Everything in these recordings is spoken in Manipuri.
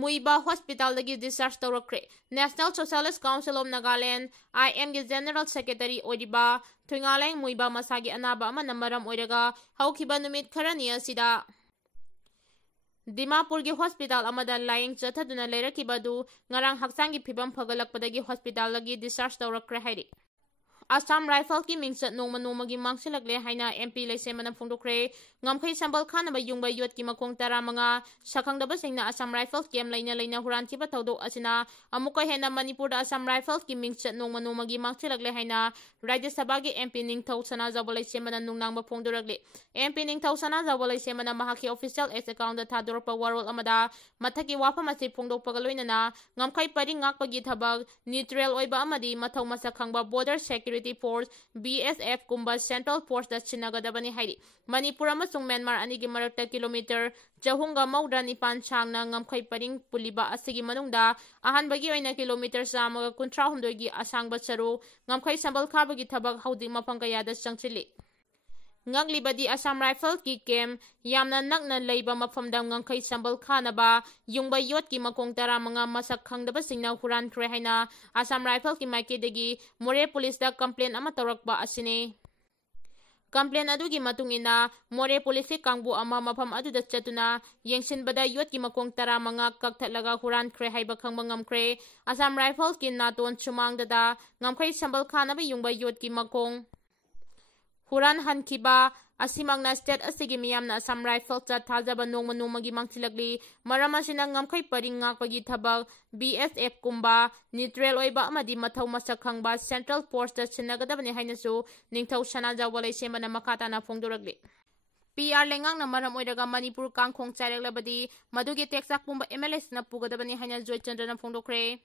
Muivah Hospital dagi discharge Twkhre. National Socialist Council of Nagaland IM gi General Secretary oidiba Thuingaleng Muivah masagi anaba ama namaram oiraga haukiba numit kharani asida Dimapur gi hospital amada laying chathaduna lerakibadu ngarang haksangi phibam phagalakpadagi hospital lagi discharge Twkhre hairi Assam Rifle ki mingchat noma gi mangsilakle haina MP leisemana phongdokkhre ngamkhai sambal khanaba yungba yot ki makong tara manga sakhangdaba singna Assam Rifle kem leina huran thiba thodok asina amuka hena Manipur da Assam Rifle ki mingchat noma gi mangsilakle haina Rajya Sabha gi MP Ningthau Sana Jawba leisemana nungnangba phongdorakle MP Ningthau Sana Jawba leisemana mahaki official X account da thadorpa warol amada mathaki wafam ase phongdokpaga loinana ngamkhai pari ngakpagi thabak neutral oiba amadi mathau masa khangba border security Force BSF kumba Central Force da chinagadabani hairi Manipur amasung Myanmar anigi marakta kilometer jahunga maudra nipan changna ngamkhai paring puliba asigi manungda ahanbagi oina kilometer samaga kuntra humdoigi asangba charu ngamkhai sambal khabagi thabak haudi mapangkayada changchili Ngaglibadi Assam Rifle ki kem yamna nakna leiba mafamda ngangkhai sambal khanaba yungba yot ki makong tara manga masak khangdaba singna huran khre haina Assam Rifle ki maikedagi More police da complaint ama tawrakba asine complaint adugi matungina More police kangbu ama mafam aduda chatuna yengsinbada yot ki makong tara manga kakthatlaga huran khre haiba khangba ngamkhre Assam Rifle ki naton chumangdada ngamkhai sambal khanaba yungba yot ki makong Huran Hankiba asimangna state asigi miyamna Assam Rifle cha thajaba noma gi mangchilakli maramasina ngamkhai paring ngakpagi thabak BSF kumba neutral oiba amadi mathau masak khangba Central Force da chinagadabani hainasu Ningthau Sana Jawba leisemana makatana phongdorakli PR lengangna maram oiraga Manipur kangkhong chaireklabadi madugi teksak pumba MLS na pugadabani haina Joy Chandrana phongdokkhre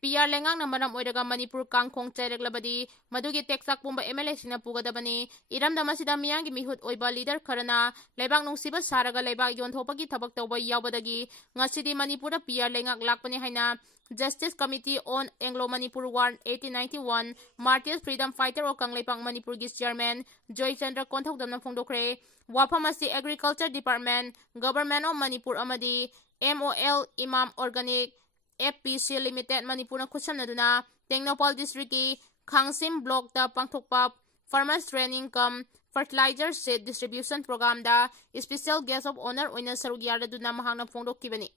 PR lengangna maram oiraga Manipur kangkhong chaireklabadi madugi teksak pumba MLS na pugadabani iramda masida miyangi mihut oiba leader kharana leibak nungsiba saraga leibak yonthopagi thabak tawba yawbadagi ngasidi Manipur da PR lengak lakpani haina Justice Committee on Anglo-Manipur War 1891 Martyrs Freedom Fighter o Kangleipak Manipur gi Chairman Joy Chandra Konthokdamna phongdokkhre wafamasi Agriculture Department Government of Manipur amadi MOL Imam Organic FPC Limited Manipur na khutsamnaduna Tengnopal District ki Khangsim Block da pangthokpa Farmers Training cum Fertilizer Seed Distribution Program da Special Guest of Honor oina saruk yardaduna mahangna phongdokkibani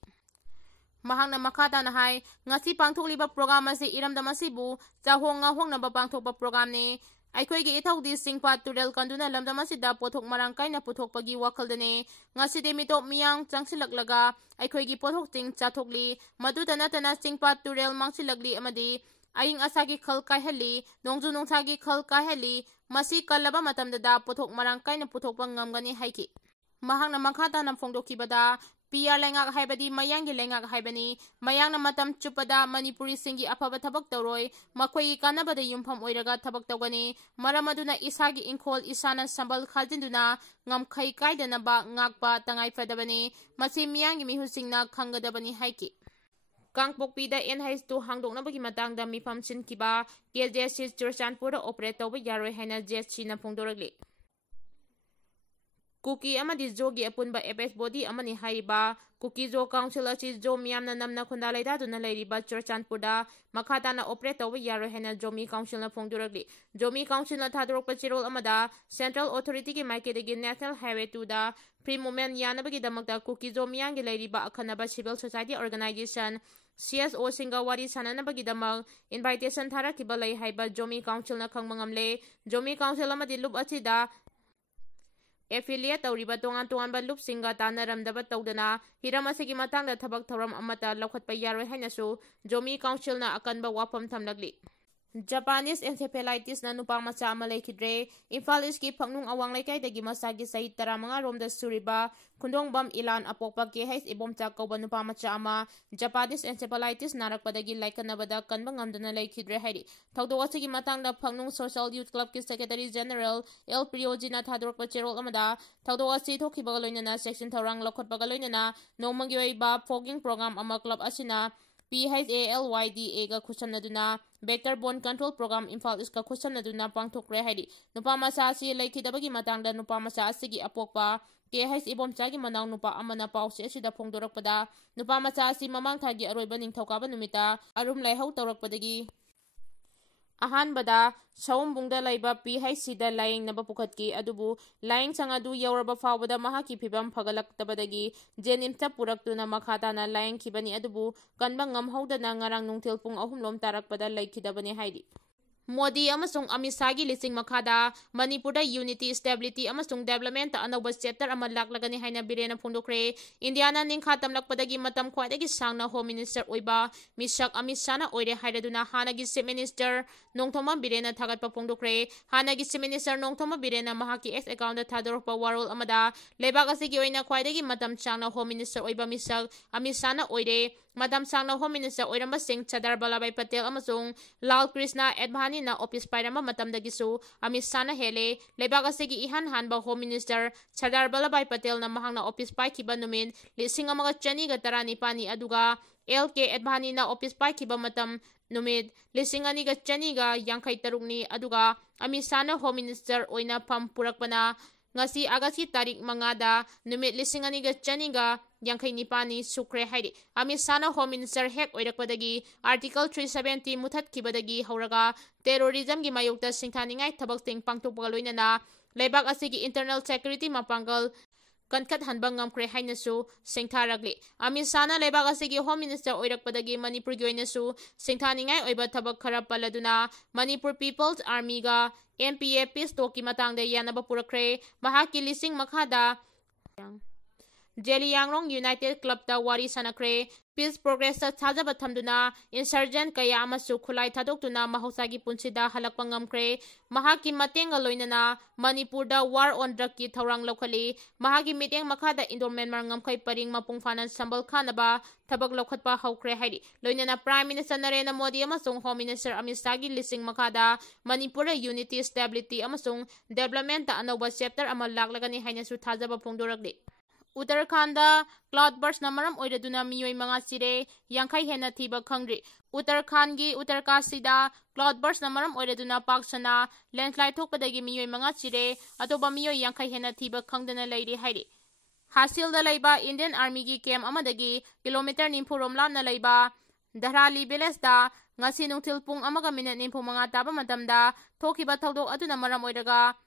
mahangna makata na hai ngasi pangthokliba program ase iramda masibu chahonga hongnaba pangthokpa program ne Aikoigi itaudi singpa turel kanduna lamdamasida pothok marangkaina puthokpagi wakaldane ngaside mitok miyang changsilaklaga aikoigi pothok ting chathokli madudana tana singpa turel mangsilagli amadi aing asagi khal kaihali nongju nongthagi khal kaihali masi kallaba matamdada pothok marangkaina puthokpa ngamgani haiki mahangna makhata na phongdokkibada PR lengak haibadi mayanggi lengak haibani mayangna matam chupada Manipuri singi afaba thabak tawroi makhoi kanabada yumpham oiraga thabak tawgani maramaduna isagi inkhol isana sambal khaljinduna ngamkhai kaidanaba ngakpa tangai fadabani masi miyangi mihusingna khanggadabani haiki Kangpokpida NH2 hangdoknabagi matangda mifam sinkiba KJC Churchanpur operate tawba yaroi haina JC na phongdoragli Kuki amadi jogi apunba FS body amani haiba Kuki Jo Council achi Jo miyamna namna khunda laidaduna lairiba Churchanpurda makhatana operate tawba yaroi haina Jomi Council na phongdoragli Jomi Council na thadorokpa chirol amada Central Authority ki maikedagi National Highway 2 da free movement yanabagi damakta Kuki Jo miyangi lairiba akhanaba Civil Society Organization CSO Singawari sananabagi damak invitation tharakiba lai haiba Jomi Council na khangmangamle Jomi Council amadi lup achida affiliate tawriba tongan ba loop singa tanaramdaba tawdana hiram asigi matangda thabak thoram amata lokhatpa yaroi hainasu Jomi Council na akanba wafam thamlagli Japanese encephalitis na nupa macha ama leikhidre Imphal East ki phangnung awang laikai dagi masagi sahi 15 romda suriba khundongbam ilan apokpa KH ibomcha kauba nupa macha ama Japanese encephalitis narakpadagi laikanabada kanba ngamdana leikhidre hairi thawdo asigi matangda phangnung Social Youth Club ki Secretary General L Priyojina thadorokpa cherol amada thawdo asi thokhibaga loinana section thorang lokhotpaga loinana nomagi oiba fogging program ama club asina PHALYDA ga khusamnaduna Vector Borne Control Program Imphal East ka khusam pangthokre haidi nupa macha asi lekhidabagi matangda nupa macha asigi apokpa KH Ibomchagi manang nupa amana pause asida phongdorakpada nupa macha asi mamang thagi aroiba ningthokaba numita arum laihau tawrakpadagi ahanbada saumbungda laiba PHC da laying naba pukhatki adubu laying sangadu yauraba fawbada mahaki phibam phagalaktabadagi jenimta puraktuna makhatana laying khibani adubu kanba ngamhaudana ngarang nungthil pung 3 lom tarakpada laikhidabani haidi Modi amasung amisagi lising makada Manipurda unity stability amasung development ta anauba chapter ama laklagani haina Biren Phongdokkhre Indiana ningkha tamlakpadagi matam khwadagi sangna home minister oiba misak amisana oire hairaduna hanagi chief minister nongthoma Biren Thagatpa Phongdokkhre hanagi chief minister nongthoma Biren mahaki ex account da thadorpa warol amada lebak asigi oina khwadagi matam sangna home minister oiba misak amisana oire Madam Sangna Home Minister Oiramba Singh Chadar Balabai Patel amasung Lal Krishna Advani na office pairama matamdagisu amisana hele lebak asigi ihan hanba Home Minister Chadar Balabai Patel na mahangna office pai kiba numin lising amaga chani ga tarani pani aduga LK Advani na office pai kiba matam numid lising ani ga chani ga yangkai tarukni aduga amisana Home Minister oina pam purakpana ngasi agasti tarik mangada numit lising ani ga chani ga Yangkai Nipani Sukre Haidi Amisana Home Minister Hek Oirakpadagi Article 370 Muthat Kibadagi Hauraga Terrorism gi mayokta singthaningai thabak ting pangtokpaga loinana Lebak asigi internal security mapangal Kankat hanbang ngamkre hainasu singtharagli Amisana lebak asigi Home Minister Oirakpadagi Manipur gi oinasu singthaningai oiba thabak khara paladuna Manipur People's Army ga MPA peace talk ki matangda yanaba purakre mahaki lising makhada Jeliangrong United Club ta wari sanakre Peace Progress ta thajaba thamduna insurgent kaya amasu khulai thadoktuna mahosagi punsida halakpa ngamkre mahaki matenga loinana Manipur da war on drug ki thorang lokhali mahaki miteng makhada Indorment mar ngamkhai paring mapung fanan sambal khanaba thabak lokhatpa haukre haidi loinana Prime Minister Narendra Modi amasung Home Minister Amit Shah gi lising makhada Manipur unity stability amasung development ta anauba chapter ama laklagani hainasu thajaba phongdorakli Uttarakhanda cloudburst na maram oiraduna Mioi mga Sire yangkai Hennathiba Khngdri Uttarakhand gi Uttarkasida cloudburst na maram oiraduna paksana landslide thokpadagi Mioi mga Sire atoba Mioi yangkai Hennathiba Khngdana leiri hairi Hasil da laiba Indian Army gi camp amadagi kilometer nimpurom lamna laiba Dharali village da ngasi nungthil pung amaga minute nimpu mga taba matamda thokiba thodok aduna maram oiraga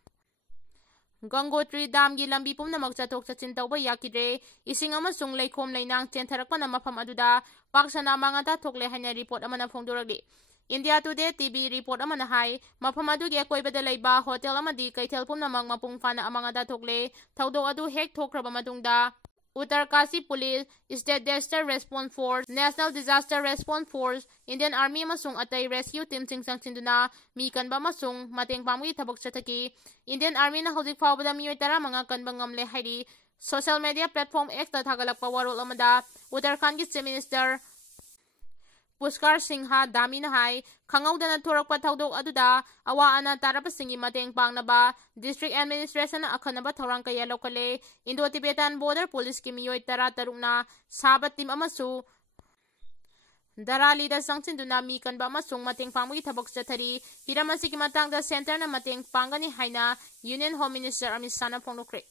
Gangotri Dam gi lambi pumnamak chathok chachin tawba yakidre ising amasung leikhom leinang chentharakpana mafam aduda paksana mangata thokle haina report amana phongdorakli India Today TV report amana hai mafam adugi akoibada leiba hotel amadi kaithel pumnamak mapung fana amangada thokle thodok adu hek thokraba matungda Uttarkasi Police, State Disaster Response Force, National Disaster Response Force, Indian Army amasung atay rescue team singsang sinduna mi kanba amasung mateng pamgi thabak chathaki Indian Army na hojik fawbada mioi tara mga kanbang ngamle haidi social media platform X ta thagalakpa warol amada Uttarakhand gi Chief Minister Pushkar Singha Damina hai Khangawdana thorakpa thodok aduda awa ana tarapasingi mateng pangnaba district administration na akhanaba thorang kaya lokale Indo-Tibetan border police ki mioi tara tarukna sabat team amasu Darali da sangchinduna mi kanba amasung mateng panggi thabak chathari hiramasi ki matangda center na mateng pangani haina Union Home Minister Amit Shah na phongdokkhre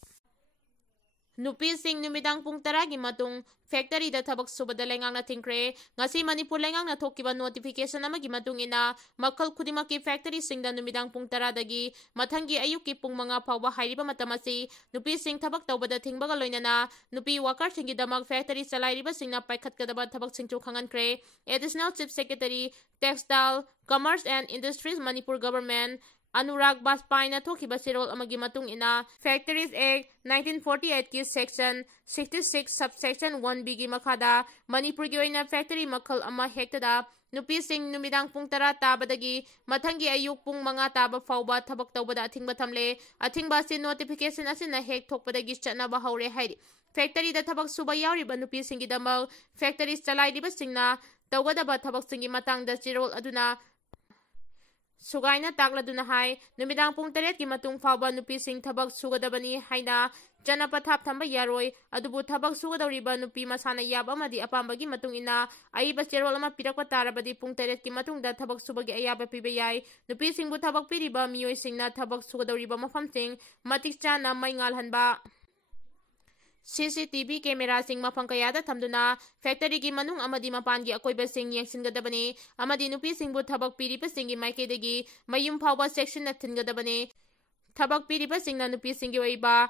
Nupi sing numidang pung taragi matung factory da thabak subada lengang na thingkre ngasi Manipur lengang na thokiba notification amagi matung ina makhal khudimaki factory sing da numidang pung taradagi mathangi ayuki pung mga phawba hairiba matamasi nupi sing thabak tawbada thingbaga loinana nupi worker singi damak factory chalairiba singna paikhatkadaba thabak singchu khangankre Additional Chief Secretary Textile Commerce and Industries Manipur Government Anurag Bajpai na thokiba sirol amagi matung ina Factories Act 1948 ki section 66 subsection 1B gi makhada Manipur gi oina factory makhal ama hektada nupi sing numidang pung tara tabadagi mathangi ayuk pung mga taba fawba thabak tawbada athingba thamle athingba sin notification asina hek thokpadagi chatnaba haure hairi factory da thabak suba yauriba nupi singi damal factories chalairiba singna tawgadaba thabak singi matangda chirol aduna Sugaina takladuna hai numidang pung taret ki matung fawba nupi sing thabak sugadabani haina ꯆꯠꯅ ꯄꯊꯥꯞ ꯊꯝꯕ ꯌꯥꯔꯣꯏ ꯑꯗꯨꯕꯨ ꯊꯕꯛ ꯁꯨꯒꯗꯧꯔꯤꯕ ꯅꯨꯄꯤ ꯃꯁꯥꯅ ꯌꯥꯕ ꯑꯃꯗꯤ ꯑꯄꯥꯝꯕꯒꯤ ꯃꯇꯨꯡ ꯏꯟꯅ ꯑꯏꯕ ꯆꯦꯔꯣꯜ ꯑꯃ ꯄꯤꯔꯛꯄ ꯇꯥꯔꯕꯗꯤ ꯄꯨꯡ 8ꯀꯤ ꯃꯇꯨꯡꯗ ꯊꯕꯛ ꯁꯨꯕꯒꯤ ꯑꯌꯥꯕ ꯄꯤꯕ ꯌꯥꯏ ꯅꯨꯄꯤꯁꯤꯡꯕꯨ ꯊꯕꯛ ꯄꯤꯔꯤꯕ ꯃꯤꯑꯣꯏꯁꯤꯡꯅ ꯊꯕꯛ ꯁꯨꯒꯗꯧꯔꯤꯕ ꯃꯐꯝꯁꯤꯡ ꯃꯇꯤꯛ ꯆꯥꯅ ꯃꯩ ꯉꯥꯜꯍꯟꯕ CCTV ꯀꯦꯃꯦꯔꯥꯁꯤꯡ ꯃꯐꯝ ꯀꯌꯥꯗ ꯊꯝꯗꯨꯅ ꯐꯦꯛꯇꯔꯤꯒꯤ ꯃꯅꯨꯡ ꯑꯃꯗꯤ ꯃꯄꯥꯟꯒꯤ ꯑꯀꯣꯏꯕꯁꯤꯡ ꯌꯦꯡꯁꯤꯟꯒꯗꯕꯅꯤ ꯑꯃꯗꯤ ꯅꯨꯄꯤꯁꯤꯡꯕꯨ ꯊꯕꯛ ꯄꯤꯔꯤꯕꯁꯤꯡꯒꯤ ꯃꯥꯏꯀꯩꯗꯒꯤ ꯃꯌꯨꯝ ꯐꯥꯎꯕ ꯆꯦꯛꯁꯤꯟꯅ ꯊꯤꯟꯒꯗꯕꯅꯤ ꯊꯕꯛ ꯄꯤꯔꯤꯕꯁꯤꯡꯅ ꯅꯨꯄꯤꯁꯤꯡꯒꯤ ꯑꯣꯏꯕ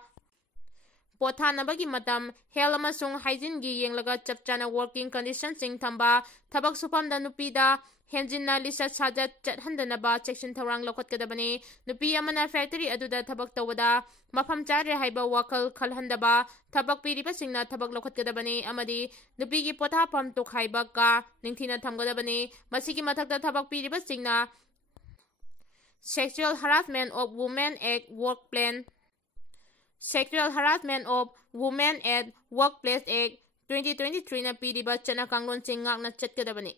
ꯄꯣꯊꯥꯅꯕꯒꯤ ꯃꯇꯝ ꯍꯦꯜꯊ ꯑꯃꯁꯨꯡ ꯍꯥꯏꯖꯤꯟꯒꯤ ꯌꯦꯡꯂꯒ ꯆꯞ ꯆꯥꯅ ꯋꯥꯔꯀꯤꯡ ꯀꯟꯗꯤꯁꯟꯁꯤꯡ ꯊꯝꯕ ꯊꯕꯛ ꯁꯨꯐꯝꯗ ꯅꯨꯄꯤꯗ ꯍꯦꯟꯖꯤꯟꯅ ꯂꯤꯆꯠ ꯁꯥꯖꯠ ꯆꯠꯍꯟꯗꯅꯕ ꯆꯦꯛꯁꯤꯟ ꯊꯧꯔꯥꯡ ꯂꯧꯈꯠꯀꯗꯕꯅꯤ ꯅꯨꯄꯤ ꯑꯃꯅ ꯐꯦꯛꯇꯔꯤ ꯑꯗꯨꯗ ꯊꯕꯛ ꯇꯧꯕꯗ ꯃꯐꯝ ꯆꯥꯗ꯭ꯔꯦ ꯍꯥꯏꯕ ꯋꯥꯈꯜ ꯈꯜꯍꯟꯗꯕ ꯊꯕꯛ ꯄꯤꯔꯤꯕꯁꯤꯡꯅ ꯊꯕꯛ ꯂꯧꯈꯠꯀꯗꯕꯅꯤ ꯑꯃꯗꯤ ꯅꯨꯄꯤꯒꯤ ꯄꯣꯊꯥꯐꯝ ꯇꯣꯈꯥꯏꯕ ꯀꯥ ꯅꯤꯡꯊꯤꯅ ꯊꯝꯒꯗꯕꯅꯤ ꯃꯁꯤꯒꯤ ꯃꯊꯛꯇ ꯊꯕꯛ ꯄꯤꯔꯤꯕꯁꯤꯡꯅ sexual harassment of women at workplace Sexual Harassment of Women at Workplace Act 2023ꯅ ꯄꯤꯔꯤꯕ ꯆꯠꯅ ꯀꯥꯡꯂꯣꯟꯁꯤꯡ ꯉꯥꯛꯅ ꯆꯠꯀꯗꯕꯅꯤ